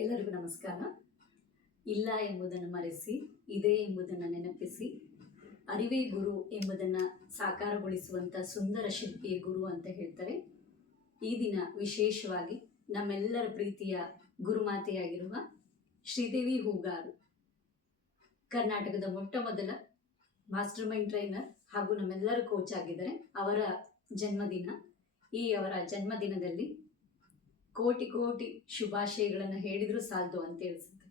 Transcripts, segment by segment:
ಎಲ್ಲರಿಗೂ ನಮಸ್ಕಾರ. ಇಲ್ಲ ಎಂಬುದನ್ನು ಮರೆಸಿ, ಇದೆ ಎಂಬುದನ್ನು ನೆನಪಿಸಿ, ಅರಿವೇ ಗುರು ಎಂಬುದನ್ನು ಸಾಕಾರಗೊಳಿಸುವಂಥ ಸುಂದರ ಶಿಲ್ಪಿಯೇ ಗುರು ಅಂತ ಹೇಳ್ತಾರೆ. ಈ ದಿನ ವಿಶೇಷವಾಗಿ ನಮ್ಮೆಲ್ಲರ ಪ್ರೀತಿಯ ಗುರುಮಾತೆಯಾಗಿರುವ ಶ್ರೀದೇವಿ ಹೂಗಾರು, ಕರ್ನಾಟಕದ ಮೊಟ್ಟ ಮೊದಲ ಮಾಸ್ಟರ್ ಮೈಂಡ್ ಟ್ರೈನರ್ ಹಾಗೂ ನಮ್ಮೆಲ್ಲರ ಕೋಚ್ ಆಗಿದ್ದಾರೆ. ಅವರ ಜನ್ಮದಿನ. ಅವರ ಜನ್ಮದಿನದಲ್ಲಿ ಕೋಟಿ ಕೋಟಿ ಶುಭಾಶಯಗಳನ್ನು ಹೇಳಿದರೂ ಸಾಲದು ಅಂತ ಹೇಳಿಸುತ್ತೆ.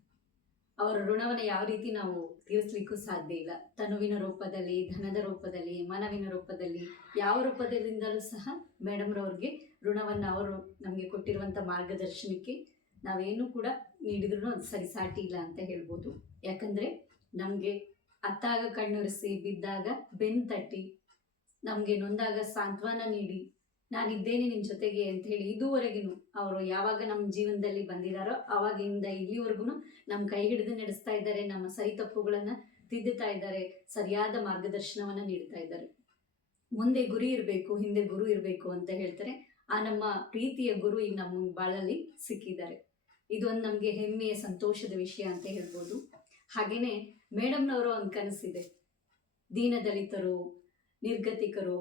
ಅವರ ಋಣವನ್ನು ಯಾವ ರೀತಿ ನಾವು ತೀರಿಸಲಿಕ್ಕೂ ಸಾಧ್ಯ ಇಲ್ಲ. ತನುವಿನ ರೂಪದಲ್ಲಿ, ಧನದ ರೂಪದಲ್ಲಿ, ಮನವಿನ ರೂಪದಲ್ಲಿ, ಯಾವ ರೂಪದಿಂದಲೂ ಸಹ ಮೇಡಮ್ರವ್ರಿಗೆ ಋಣವನ್ನು ಅವರು ನಮಗೆ ಕೊಟ್ಟಿರುವಂಥ ಮಾರ್ಗದರ್ಶನಕ್ಕೆ ನಾವೇನು ಕೂಡ ನೀಡಿದ್ರೂ ಅದು ಸರಿಸಾಟಿ ಇಲ್ಲ ಅಂತ ಹೇಳ್ಬೋದು. ಯಾಕಂದರೆ ನಮಗೆ ಅತ್ತಾಗ ಕಣ್ಣುರಿಸಿ, ಬಿದ್ದಾಗ ಬೆನ್ನು ತಟ್ಟಿ, ನಮಗೆ ನೊಂದಾಗ ಸಾಂತ್ವನ ನೀಡಿ, ನಾನಿದ್ದೇನೆ ನಿಮ್ಮ ಜೊತೆಗೆ ಅಂತ ಹೇಳಿ ಇದುವರೆಗೂ ಅವರು ಯಾವಾಗ ನಮ್ಮ ಜೀವನದಲ್ಲಿ ಬಂದಿದ್ದಾರೋ ಆವಾಗಿಂದ ಇಲ್ಲಿವರೆಗೂ ನಮ್ಮ ಕೈ ಹಿಡಿದು ನಡೆಸ್ತಾ ಇದ್ದಾರೆ. ನಮ್ಮ ಸರಿ ತಪ್ಪುಗಳನ್ನು ತಿದ್ದುತ್ತಾ ಇದ್ದಾರೆ. ಸರಿಯಾದ ಮಾರ್ಗದರ್ಶನವನ್ನು ನೀಡ್ತಾ ಇದ್ದಾರೆ. ಮುಂದೆ ಗುರಿ ಇರಬೇಕು, ಹಿಂದೆ ಗುರು ಇರಬೇಕು ಅಂತ ಹೇಳ್ತಾರೆ. ಆ ನಮ್ಮ ಪ್ರೀತಿಯ ಗುರು ಈಗ ನಮ್ಮ ಬಾಳಲ್ಲಿ ಸಿಕ್ಕಿದ್ದಾರೆ. ಇದೊಂದು ನಮಗೆ ಹೆಮ್ಮೆಯ ಸಂತೋಷದ ವಿಷಯ ಅಂತ ಹೇಳ್ಬೋದು. ಹಾಗೆಯೇ ಮೇಡಮ್ನವರ ಒಂದು ಕನಸಿದೆ. ದೀನದಲಿತರು, ನಿರ್ಗತಿಕರು,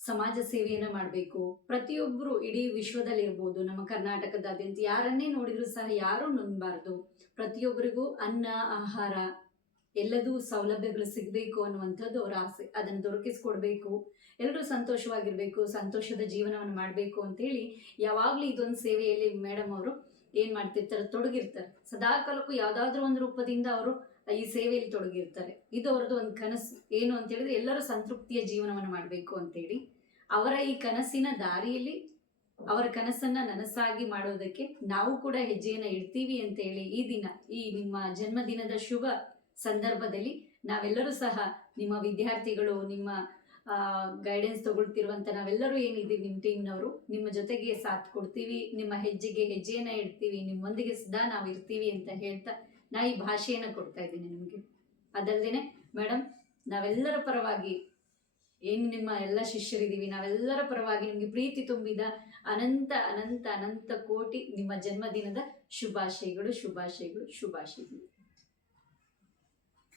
ಸಮಾಜ ಸೇವೆಯನ್ನು ಮಾಡಬೇಕು. ಪ್ರತಿಯೊಬ್ಬರು ಇಡೀ ವಿಶ್ವದಲ್ಲಿರ್ಬೋದು, ನಮ್ಮ ಕರ್ನಾಟಕದಾದ್ಯಂತ ಯಾರನ್ನೇ ನೋಡಿದರೂ ಸಹ ಯಾರೂ ನೊಂದಬಾರ್ದು. ಪ್ರತಿಯೊಬ್ಬರಿಗೂ ಅನ್ನ, ಆಹಾರ, ಎಲ್ಲದೂ ಸೌಲಭ್ಯಗಳು ಸಿಗಬೇಕು ಅನ್ನುವಂಥದ್ದು ಅವರ ಆಸೆ. ಅದನ್ನು ದೊರಕಿಸ್ಕೊಡ್ಬೇಕು, ಎಲ್ಲರೂ ಸಂತೋಷವಾಗಿರಬೇಕು, ಸಂತೋಷದ ಜೀವನವನ್ನು ಮಾಡಬೇಕು ಅಂತೇಳಿ ಯಾವಾಗಲೂ ಇದೊಂದು ಸೇವೆಯಲ್ಲಿ ಮೇಡಮ್ ಅವರು ಏನು ಮಾಡ್ತಿರ್ತಾರೆ, ತೊಡಗಿರ್ತಾರೆ. ಸದಾಕಾಲಕ್ಕೂ ಯಾವುದಾದ್ರೂ ಒಂದು ರೂಪದಿಂದ ಅವರು ಈ ಸೇವೆಯಲ್ಲಿ ತೊಡಗಿರ್ತಾರೆ. ಇದು ಅವ್ರದ್ದು ಒಂದು ಕನಸು. ಏನು ಅಂತ ಹೇಳಿದ್ರೆ ಎಲ್ಲರೂ ಸಂತೃಪ್ತಿಯ ಜೀವನವನ್ನು ಮಾಡಬೇಕು ಅಂತೇಳಿ ಅವರ ಈ ಕನಸಿನ ದಾರಿಯಲ್ಲಿ ಅವರ ಕನಸನ್ನು ನನಸಾಗಿ ಮಾಡೋದಕ್ಕೆ ನಾವು ಕೂಡ ಹೆಜ್ಜೆಯನ್ನು ಇಡ್ತೀವಿ ಅಂತೇಳಿ ಈ ದಿನ, ಈ ನಿಮ್ಮ ಜನ್ಮದಿನದ ಶುಭ ಸಂದರ್ಭದಲ್ಲಿ ನಾವೆಲ್ಲರೂ ಸಹ ನಿಮ್ಮ ವಿದ್ಯಾರ್ಥಿಗಳು, ನಿಮ್ಮ ಗೈಡೆನ್ಸ್ ತಗೊಳ್ತಿರುವಂಥ ನಾವೆಲ್ಲರೂ ಏನಿದ್ದೀವಿ ನಿಮ್ಮ ಟೀಮ್ನವರು, ನಿಮ್ಮ ಜೊತೆಗೆ ಸಾಥ್ ಕೊಡ್ತೀವಿ, ನಿಮ್ಮ ಹೆಜ್ಜೆಗೆ ಹೆಜ್ಜೆಯನ್ನು ಇಡ್ತೀವಿ, ನಿಮ್ಮೊಂದಿಗೆ ಸದಾ ನಾವು ಇರ್ತೀವಿ ಅಂತ ಹೇಳ್ತಾ ನಾ ಈ ಭಾಷೆಯನ್ನು ಕೊಡ್ತಾ ಇದ್ದೀನಿ ನಿಮಗೆ. ಅದಲ್ಲದೆ ಮೇಡಮ್, ನಾವೆಲ್ಲರ ಪರವಾಗಿ ಏನು ನಿಮ್ಮ ಎಲ್ಲ ಶಿಷ್ಯರಿದ್ದೀವಿ, ನಾವೆಲ್ಲರ ಪರವಾಗಿ ನಿಮಗೆ ಪ್ರೀತಿ ತುಂಬಿದ ಅನಂತ ಅನಂತ ಅನಂತ ಕೋಟಿ ನಿಮ್ಮ ಜನ್ಮದಿನದ ಶುಭಾಶಯಗಳು, ಶುಭಾಶಯಗಳು, ಶುಭಾಶಯಗಳು.